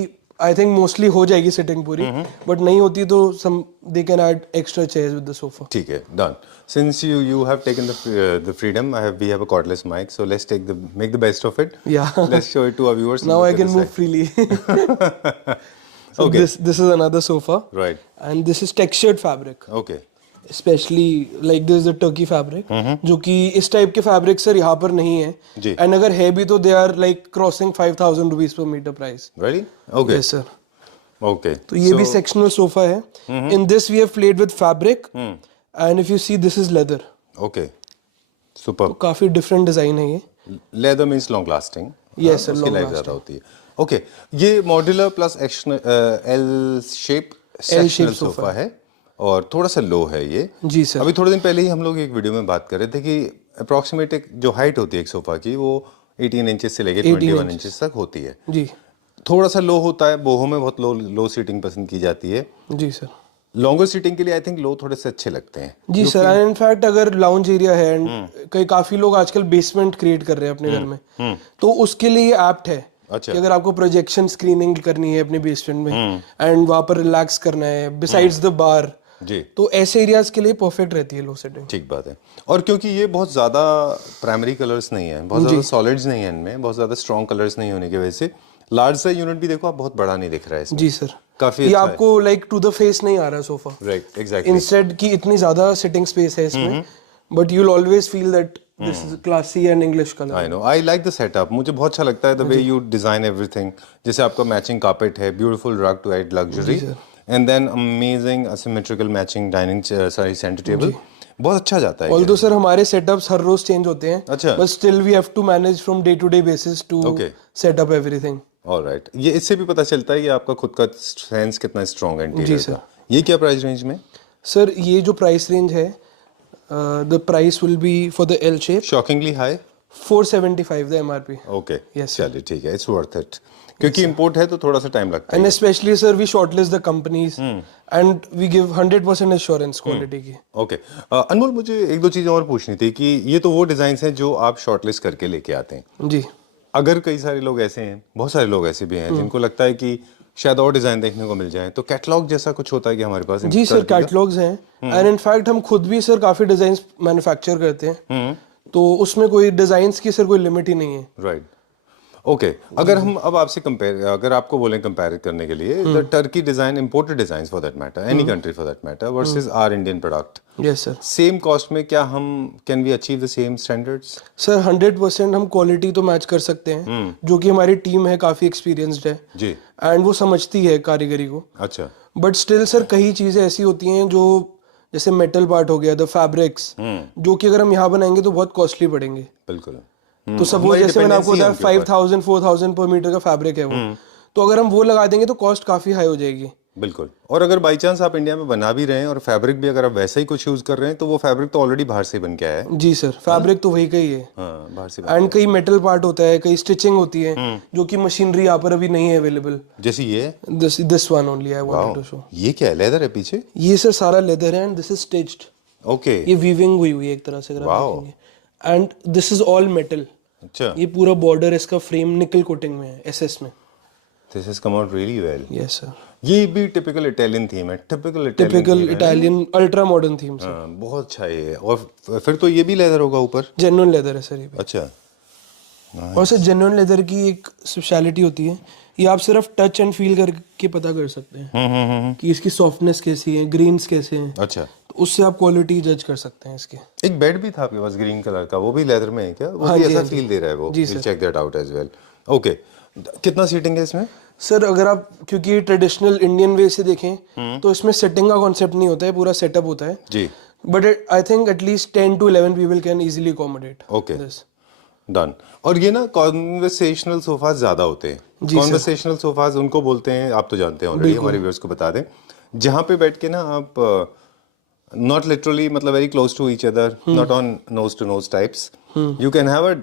I think mostly हो जाएगी sitting पूरी, but नहीं होती तो some they can add extra chairs with the sofa. ठीक है, done. Since you have taken the freedom, we have a cordless mic, so let's make the best of it. Yeah. Let's show it to our viewers. Now I can move freely. So Okay. This is another sofa. Right. And this is textured fabric. Okay. Especially like this is the turkey fabric, जो कि इस टाइप के फैब्रिक सर यहाँ पर नहीं है. जी. And अगर है भी तो they are like crossing 5,000 rupees per meter price. Really? Okay. Yes, sir. Okay. तो ये भी sectional sofa है. In this we have played with fabric, and if you see this is leather. Okay. Superb. तो काफी different design है ये. Leather means long lasting. Yes, sir, उसकी long life ज़्यादा होती है. Okay. ये modular plus L shape sectional sofa है. और थोड़ा सा लो है ये। जी सर। अभी थोड़े दिन पहले ही हम लोग एक वीडियो में बात कर रहे थे कि अप्रॉक्सीमेट एक जो हाइट होती है एक सोफा की वो 18 इंचेस से लेके 21 इंचेस तक होती है। जी थोड़ा सा लो होता है, बोहो में बहुत लो सीटिंग पसंद की जाती है। जी सर। लॉन्गर सीटिंग के लिए आई थिंक लो थोड़े से अच्छे लगते हैं। जी सर, एंड इनफैक्ट अगर लाउंज एरिया है एंड कई काफी लोग आजकल बेसमेंट क्रिएट कर रहे हैं अपने घर में, तो उसके लिए ये एप्ट है। अच्छा। कि अगर आपको प्रोजेक्शन स्क्रीनिंग करनी है अपने बेसमेंट में एंड वहां पर रिलैक्स करना है बिसाइड्स द बार, जी, तो ऐसे एरियाज के लिए परफेक्ट रहती है लो सेटिंग। ठीक बात है। और क्योंकि ये बहुत ज़्यादा प्राइमरी कलर्स नहीं है, बहुत ज़्यादा सॉलिड्स नहीं है इनमें, बहुत ज़्यादा स्ट्रॉन्ग कलर्स नहीं होने की वजह से लार्ज साइज यूनिट भी देखो आप बहुत बड़ा नहीं दिख रहा है इसमें। जी सर, काफी ये अच्छा आपको लाइक टू द फेस नहीं आ रहा सोफा। Right, exactly. इंस्टेड की इतनी ज्यादा सिटिंग स्पेस है इसमें, but you will always feel that this is classy and English colour. I know, I like the setup. मुझे बहुत अच्छा लगता है the way you design everything. जैसे आपका मैचिंग कार्पेट है, beautiful rug to add luxury, and then amazing asymmetrical matching dining sorry centre table. बहुत अच्छा जाता है। ऑल्दो सर हमारे सेटअप्स हर रोज चेंज होते हैं, अच्छा। But still we have to manage from day to day basis to set up everything. Alright, ये इससे भी पता चलता है कि आपका खुद का सेंस कितना स्ट्रॉन्ग है इंटीरियर जी का। ये क्या प्राइस रेंज में? सर ये जो प्राइस रेंज है, the price will be for the L shape shockingly high 475 the MRP. Okay, Yes, चलिए ठीक है, इट्स वर्थ इट। क्योंकि इंपोर्ट है तो थोड़ा सा टाइम लगता एंड है। Specially sir we shortlist the companies and we give 100% assurance quality की। ओके, अनमोल मुझे एक दो चीज़ें और पूछनी थी कि ये तो वो डिज़ाइन हैं जो आप शॉर्टलिस्ट करके लेके आते हैं। जी। अगर कई सारे लोग ऐसे हैं, बहुत सारे लोग ऐसे भी हैं जिनको लगता है कि शायद और डिज़ाइन देखने को मिल जाए, तो कैटलॉग जैसा कुछ होता है कि हमारे पास? जी सर, कैटलॉग्स हैं एंड इनफैक्ट हम खुद भी सर काफी डिजाइन मैन्युफैक्चर करते हैं, तो उसमें कोई डिजाइन्स की सर कोई लिमिट ही नहीं है। Right, okay. अगर हम अब आपसे कंपेयर, अगर आपको बोलें कंपेयर करने के लिए the Turkey design, imported design for that matter, any country for that matter, versus our Indian product, yes sir. Same cost में क्या हम can we achieve the same standards? Sir 100% हम क्वालिटी तो मैच कर सकते हैं, जो कि हमारी टीम है काफी एक्सपीरियंस्ड है जी, एंड वो समझती है कारीगरी को। अच्छा। बट स्टिल सर कई चीजें ऐसी होती हैं जो, जैसे मेटल पार्ट हो गया, द फैब्रिक्स, जो कि अगर हम यहाँ बनाएंगे तो बहुत कॉस्टली पड़ेंगे। बिल्कुल। तो सपोज जैसे मैंने आपको बताया 5000 4000 पर मीटर का फैब्रिक है वो, तो अगर हम वो लगा देंगे तो कॉस्ट काफी हाई हो जाएगी। बिल्कुल। और अगर बाई चांस आप इंडिया में बना भी रहे हैं और फैब्रिक भी अगर आप वैसा ही कुछ यूज कर रहे हैं, तो वो फैब्रिक तो ऑलरेडी बाहर से बन के आया है। जी सर, फैब्रिक तो वही का ही है। हाँ, बाहर से एंड कई मेटल पार्ट होता है, कई स्टिचिंग होती है, जो कि मशीनरी यहाँ पर अभी नहीं है अवेलेबल। जैसे ये this one only I wanted to show. ये क्या है, लेदर है पीछे? ये सर सारा लेदर है and this is stitched. Okay, ये वीविंग हुई हुई है एक तरह से अगर आप देखेंगे, and this is all metal. अच्छा। ये पूरा बॉर्डर इसका फ्रेम निकल कोटिंग में है, एसएस में। This has come out really well. Yes sir. ये भी टिपिकल इटालियन थीम है, typical Italian ultra modern theme sir. हाँ, बहुत अच्छा है ये। और फिर तो ये भी लेदर होगा ऊपर? जेन्युइन लेदर है सर ये भी। अच्छा। और सर जेन्युइन लेदर की एक स्पेशलिटी होती है, ये आप सिर्फ टच एंड फील करके पता कर सकते हैं कि इसकी सॉफ्टनेस कैसी है, ग्रेन्स कैसे हैं। अच्छा, तो उससे आप क्वालिटी जज कर सकते हैं इसकी। एक बेड भी था आपके पास ग्रीन कलर का, वो भी लेदर में है क्या? वो हाँ भी जी, ऐसा हाँ जी। फील दे रहा है वो? जी sir. Check that out as well. Okay, कितना सीटिंग है इसमें? सर अगर आप, क्योंकि ट्रेडिशनल इंडियन वे से देखें तो इसमें सेटिंग का कॉन्सेप्ट नहीं होता है, पूरा सेटअप होता है जी। But I think at least 10 to 11 people can easily accommodate okay, done. और ये ना कॉन्वर्सेशनल सोफाज ज्यादा होते हैं। कॉन्वर्सेशनल सोफाज उनको बोलते हैं, आप तो जानते हैं ऑलरेडी, हमारे व्यूअर्स को बता दें, जहाँ पे बैठ के ना आप नॉट लिटरली मतलब very close to each other, not on nose to nose types, you can have a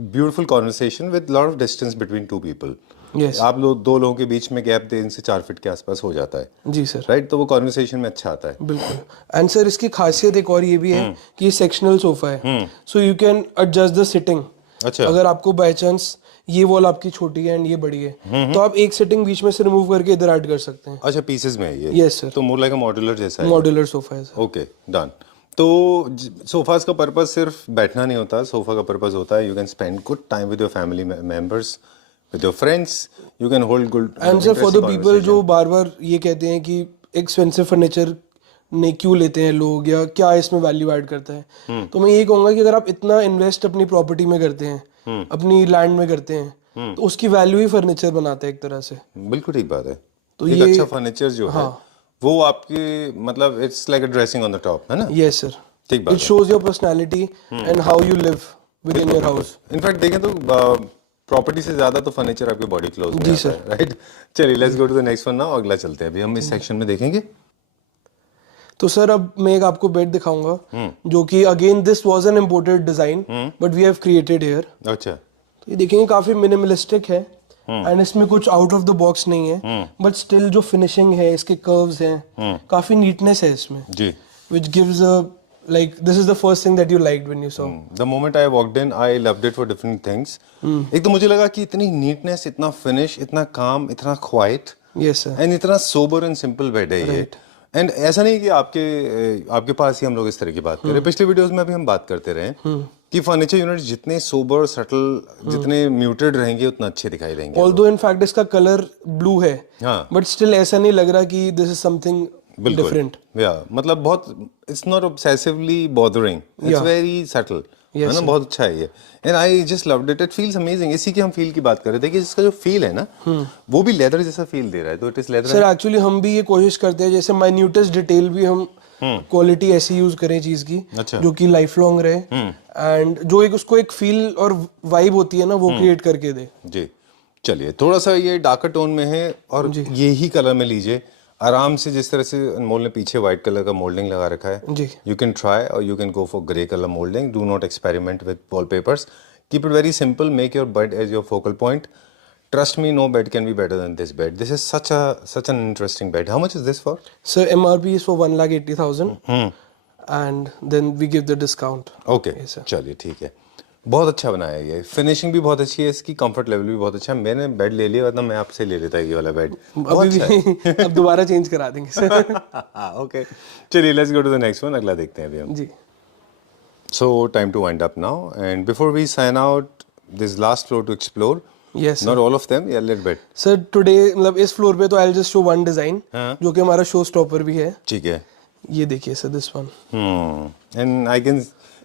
beautiful conversation with lot of distance between two people. Yes. आप लोग दो लोगों के बीच में गैप 3 से 4 फीट के आसपास हो जाता है। जी सर। राइट, तो वो कॉन्वर्सेशन में अच्छा आता है। बिल्कुल। एंड सर इसकी खासियत एक और ये भी है कि ये सेक्शनल सोफा है, so you can adjust the sitting. अच्छा। अगर आपको बाय चांस ये वॉल आपकी छोटी है एंड ये बड़ी है, तो आप एक सिटिंग बीच में से रिमूव करके इधर ऐड कर सकते हैं। अच्छा, पीसेस में है ये? Yes sir. तो मोर लाइक अ मॉड्यूलर जैसा है? मॉड्यूलर सोफा है सर। Okay, done. तो सोफास का पर्पस सिर्फ बैठना नहीं होता, सोफा का पर्पस होता है you can spend good time with your family members, with your friends, you can hold good. And sir for the people जो बार बार ये कहते हैं कि एक्सपेंसिव फर्नीचर ने क्यों लेते हैं लोग, या क्या इसमें वैल्यू ऐड करता है, तो मैं ये कहूँगा कि अगर आप इतना इन्वेस्ट अपनी प्रॉपर्टी में करते हैं, अपनी लैंड में करते हैं, तो उसकी वैल्यू ही फर्नीचर बनाता है एक तरह से। बिल्कुल ठीक बात है। तो एक ये अच्छा फर्नीचर जो है वो आपकी मतलब it's like a dressing on the top, है ना? Yes sir. ठीक बात it shows your personality and how you live with in your house. In fact देखें तो प्रॉपर्टी से ज्यादा तो फर्नीचर आपके बॉडी क्लोज में आता है, राइट? चलिए let's go to the next one now. अगला चलते हैं, अभी हम इस सेक्शन में देखेंगे। तो सर अब मैं एक आपको बेड दिखाऊंगा जो कि again this was an imported design but we have created here. अच्छा। तो ये देखेंगे काफी मिनिमलिस्टिक है एंड इसमें कुछ आउट ऑफ द बॉक्स नहीं है बट स्टिल जो फिनिशिंग है, इसके कर्व्स हैं, काफी नीटनेस है इसमें जी। Which gives a like this is the first thing that you liked when you saw. The moment I walked in, I loved it for different things. एक तो मुझे लगा कि इतनी नीटनेस, इतना फिनिश, इतना काम, इतना क्वाइट Yes sir. एंड इतना सोबर एंड सिंपल बेड है ये। एंड ऐसा नहीं कि आपके पास ही हम लोग इस तरह की बात कर रहे हैं। पिछले वीडियोस में अभी हम बात करते रहे कि फर्नीचर यूनिट जितने सोबर, सटल, जितने म्यूटेड रहेंगे उतना अच्छे दिखाई देंगे। Although in fact इसका कलर ब्लू है हाँ। बट स्टिल ऐसा नहीं लग रहा कि दिस इज समथिंग बिल्कुल डिफरेंट। या मतलब बहुत, it's not obsessively bothering, it's very subtle, है ना, बहुत अच्छा है ये। And I just loved it, it feels amazing. इसी की हम फील की बात कर रहे थे कि इसका जो फील है ना वो भी लेदर जैसा फील दे रहा है। तो it is leather sir actually हम भी ये कोशिश करते हैं जैसे माइन्यूटेस्ट डिटेल भी हम क्वालिटी ऐसी यूज करें चीज की अच्छा। जो कि लाइफ लॉन्ग रहे एंड जो एक उसको एक फील और वाइब होती है ना वो क्रिएट करके दे। जी। चलिए, थोड़ा सा ये डार्कर टोन में है और ये ही कलर में लीजिए आराम से। जिस तरह से अनमोल ने पीछे व्हाइट कलर का मोल्डिंग लगा रखा है, जी। यू कैन ट्राई और you can go for grey colour moulding. Do not experiment with wallpapers, keep it very simple, make your bed as your focal point. Trust me, no bed can be better than this bed. This is such an interesting bed. How much is this for? So MRP is for 1,80,000 and then we give the discount. Okay. Yes, sir. चलिए ठीक है। बहुत अच्छा बनाया है ये, फिनिशिंग भी बहुत अच्छी है, इसकी कंफर्ट लेवल भी बहुत अच्छा है। मैंने बेड ले लिया, वरना मैं आपसे ले लेता ये वाला बेड। अभी भी अब दोबारा चेंज करा देंगे सर। ओके, चलिए let's go to the next one. अगला देखते हैं अभी हम। जी। So time to wind up now, and before we sign out, this last floor to explore. Yes sir. Not all of them, yeah, little bit. Sir today मतलब इस फ्लोर पे तो I will just show one design जो कि हमारा शो स्टॉपर भी है। ठीक है। ये देखिए sir this one. And I can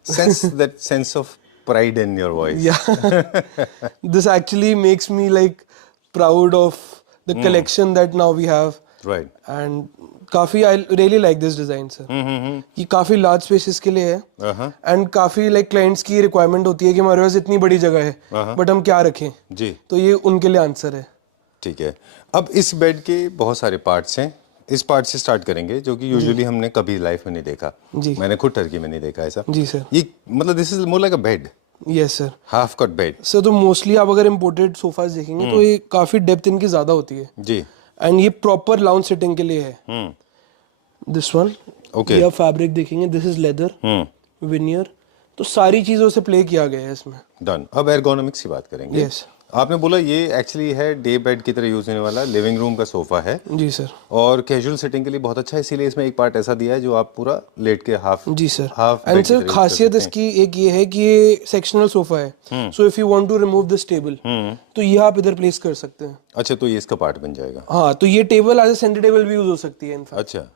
sense that sense of pride in your voice. Yeah. This actually makes me like proud of the collection that now we have. Right. And काफी I really like this design sir. ये काफी लार्ज स्पेसेस के लिए है एंड काफी लाइक क्लाइंट्स की रिक्वायरमेंट होती है कि हमारे पास इतनी बड़ी जगह है बट हम क्या रखें जी। तो ये उनके लिए आंसर है। ठीक है। अब इस बेड के बहुत सारे पार्ट्स हैं, इस पार्ट से स्टार्ट करेंगे जो कि यूजुअली हमने कभी लाइफ में नहीं देखा। जी। मैंने खुद टर्की में नहीं देखा ऐसा। जी सर। ये मतलब this is more like a bed. Yes sir. Half cut bed. Sir तो मोस्टली आप अगर इम्पोर्टेड सोफाज देखेंगे तो ये काफी डेप्थ इनकी ज्यादा होती है जी। एंड ये प्रॉपर लाउंज सिटिंग के लिए है। This one okay. ये आप फैब्रिक देखेंगे, दिस इज लेदर विनियर, तो सारी चीजों से प्ले किया गया है इसमें। डन। अब एर्गोनॉमिक्स की बात करेंगे। यस। आपने बोला ये एक्चुअली है डे बेड की तरह यूज होने वाला लिविंग रूम का सोफा है। जी सर। और कैजुअल सिटिंग के लिए बहुत अच्छा है, इसीलिए इसमें एक पार्ट ऐसा दिया है जो आप पूरा लेट के हाफ। जी सर। हाफ एंड सर खासियत इसकी एक ये है कि ये सेक्शनल सोफा है, so if you want to remove this table तो ये आप इधर प्लेस कर सकते हैं। अच्छा, तो ये इसका पार्ट बन जाएगा। हाँ, तो ये table as a centre table भी यूज हो सकती है इनफैक्ट। अच्छा,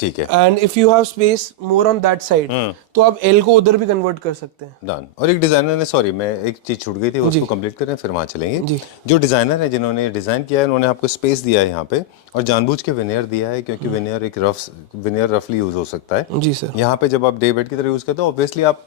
ठीक है। And if you have space more on that side तो आप एल को उधर भी कन्वर्ट कर सकते हैं। डन। और एक डिजाइनर ने, सॉरी मैं एक चीज छूट गई थी, उसको कंप्लीट करें फिर वहां चलेंगे। जी। जो डिजाइनर है जिन्होंने डिजाइन किया है उन्होंने आपको स्पेस दिया है यहाँ पे और जानबूझ के विनियर दिया है क्योंकि विनियर एक विनियर रफली यूज हो सकता है। जी सर। यहाँ पे जब आप डे बेड की तरह यूज करते हो ऑब्वियसली आप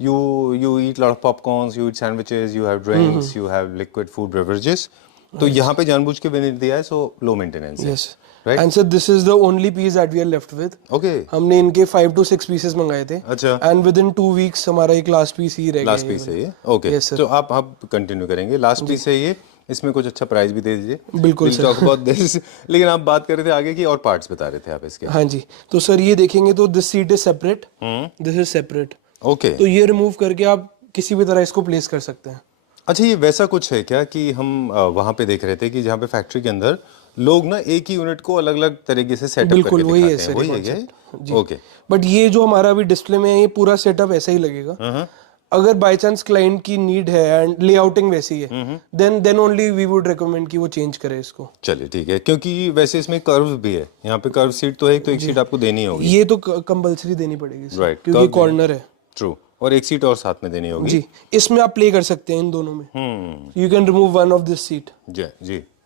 you eat lot of popcorns, you eat sandwiches, you have drinks, you have liquid food beverages. तो यहाँ पे जानबूझ के विनियर दिया है, so low maintenance है। Yes. Right? And sir, this is the only piece that we are left with. Okay. हमने इनके 5 to 6 pieces मंगाए थे। अच्छा। And within 2 weeks हमारा एक लास्ट पीस ही रह गया। लास्ट पीस है ये। ओके। Yes, sir. तो आप कंटिन्यू करेंगे। लास्ट पीस है ये, इसमें कुछ अच्छा प्राइस भी दे दीजिए। बिल्कुल We'll talk about this. लेकिन आप बात कर रहे थे आगे की और पार्ट्स बता रहे थे आप इसके। हाँ जी, तो सर ये देखेंगे तो this seat is separate, this is separate. Okay. तो ये रिमूव करके आप किसी भी तरह इसको प्लेस कर सकते हैं। अच्छा, ये वैसा कुछ है क्या कि हम वहाँ पे देख रहे थे कि जहाँ पे फैक्ट्री के अंदर लोग ना एक ही यूनिट को अलग अलग तरीके से सेटअप बिल्कुल करके वही है दिखाते हैं, सर, वही ये है क्या? concept। जी। ओके। बट ये जो हमारा अभी डिस्प्ले में है ये पूरा सेटअप ऐसा ही लगेगा। अगर बाय चांस क्लाइंट की नीड है एंड लेआउटिंग वैसी है then only we would recommend कि वो चेंज करे इसको। चलिए ठीक है, क्योंकि वैसे इसमें कर्व भी है, यहाँ पे कर्व सीट तो है, तो एक सीट आपको देनी होगी। ये तो कंपलसरी देनी पड़ेगी सर, Right, क्योंकि कॉर्नर है। ट्रू। और एक सीट और साथ में देनी होगी। जी, इसमें आप प्ले कर सकते हैं इन दोनों में। You can remove one of this seat जी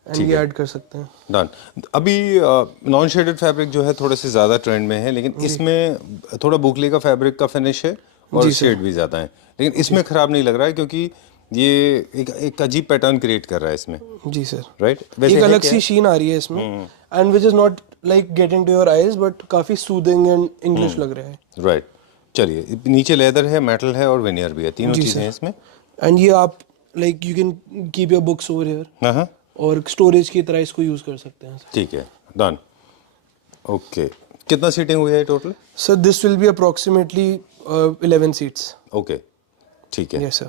एंड ये ऐड कर सकते हैं। डन। अभी नॉन शेडेड फैब्रिक जो है थोड़े से ज्यादा ट्रेंड में है, लेकिन इसमें थोड़ा बुकले का फैब्रिक का फिनिश है और शेड भी ज्यादा है, लेकिन इसमें खराब नहीं लग रहा है क्योंकि ये एक अजीब पैटर्न क्रिएट कर रहा है इसमें। जी सर। राइट। एक अलग सी शीन आ रही है इसमें and which is not like getting to your eyes but काफी सूदिंग एंड इंग्लिश लग रहा है। राइट, चलिए नीचे लेदर है, मेटल है और वेनियर भी है, तीनों जी चीजें हैं सर। इसमें। एंड ये आप like you can keep your books over here हाँ हाँ, और स्टोरेज की तरह इसको यूज कर सकते हैं। ठीक है, डन। ओके, कितना सीटिंग हुई है total? Sir this will be approximately 11 seats. Okay, ठीक है। Yes sir.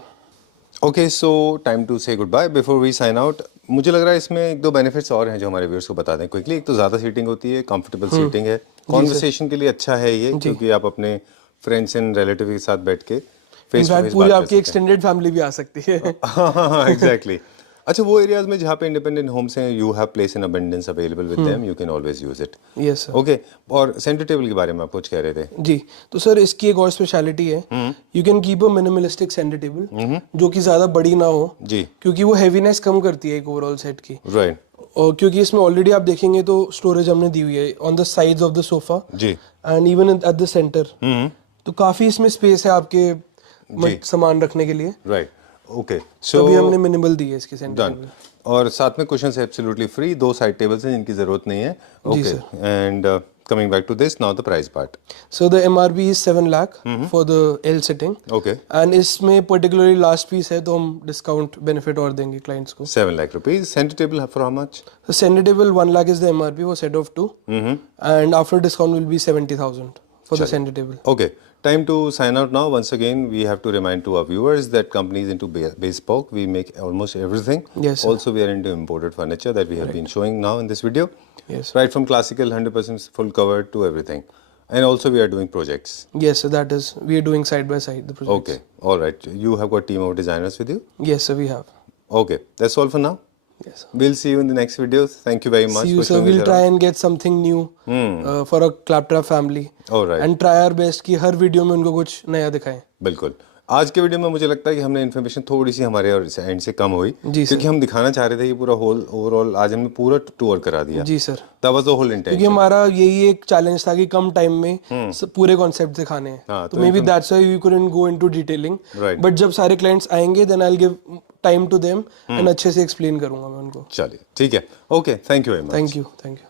Okay, so time to say goodbye before we sign out. मुझे लग रहा है इसमें एक दो बेनिफिट्स और हैं जो हमारे व्यूअर्स को बता दें क्विकली। एक तो ज़्यादा सीटिंग होती है, कंफर्टेबल सीटिंग है, कॉन्वर्सेशन के लिए अच्छा है ये, क्योंकि आप अपने फ्रेंड्स एंड रिलेटिव के साथ बैठ के फेस टू फेस पूरी बात कर आपकी सकते हैं। एक्सटेंडेड फैमिली भी आ सकती है। हाँ, एग्जैक्टली। अच्छा, वो एरियाज में जहाँ पे इंडिपेंडेंट होम्स हैं, you have place in abundance available with them, you can always use it. Yes sir. Okay, और सेंटर टेबल के बारे में आप कुछ कह रहे थे? जी, तो सर इसकी एक और स्पेशलिटी है, you can keep a minimalistic centre table जो कि ज़्यादा बड़ी ना हो जी, क्योंकि वो हैवीनेस कम करती है एक ओवरऑल सेट की। राइट, और क्योंकि इसमें ऑलरेडी आप देखेंगे तो स्टोरेज हमने दी हुई है on the sides of the sofa जी, and even at the centre, तो काफ़ी इसमें स्पेस है आपके सामान रखने के लिए। राइट। ओके, तो अभी हमने सो मिनिमल दी है इसकी सेंटर डन। और साथ में कुशन्स एब्सोल्युटली फ्री, दो साइड टेबल्स हैं जिनकी जरूरत नहीं है। जी okay, sir. And coming back to this, now the price part. So the MRP is 7 lakh for the L sitting okay, and इसमें पर्टिकुलरली लास्ट पीस है तो हम डिस्काउंट बेनिफिट और देंगे क्लाइंट्स को। 7 lakh rupees. Centre table for how much? So center table 1 lakh is the MRP for set of 2, and after discount will be 70,000 for the center table. Okay, time to sign out now. Once again, we have to remind to our viewers that company is into bespoke. We make almost everything. Yes, sir. Also, we are into imported furniture that we have been showing now in this video. Yes. Right from classical 100% full cover to everything. And also, we are doing projects. Yes, so that is we are doing side by side the projects. Okay, all right. You have got team of designers with you. Yes, sir, we have. Okay, that's all for now. Yes. Sir. We'll see you in the next videos. Thank you very much. See you, for sir. showing us We'll try around. and get something new for a Claptrap family. All right. And try our best कि हर वीडियो में उनको कुछ नया दिखाएं। बिल्कुल। आज के वीडियो में मुझे लगता है कि हमने इन्फॉर्मेशन थोड़ी सी हमारे और एंड से कम हुई, जी सर। क्योंकि हम दिखाना चाह रहे थे कि पूरा होल ओवरऑल आज हमने पूरा टूर करा दिया। जी sir. That was the whole क्योंकि इंटेंशन। हमारा यही एक चैलेंज था कि कम टाइम में पूरे कॉन्सेप्ट दिखाने हैं। हाँ, तो maybe that's why we couldn't go into detailing. Right. But जब सारे क्लाइंट्स आएंगे then I will give time to them and अच्छे से एक्सप्लेन करूंगा मैं उनको। चलिए, ठीक है। Okay, thank you very much. Thank you, thank you.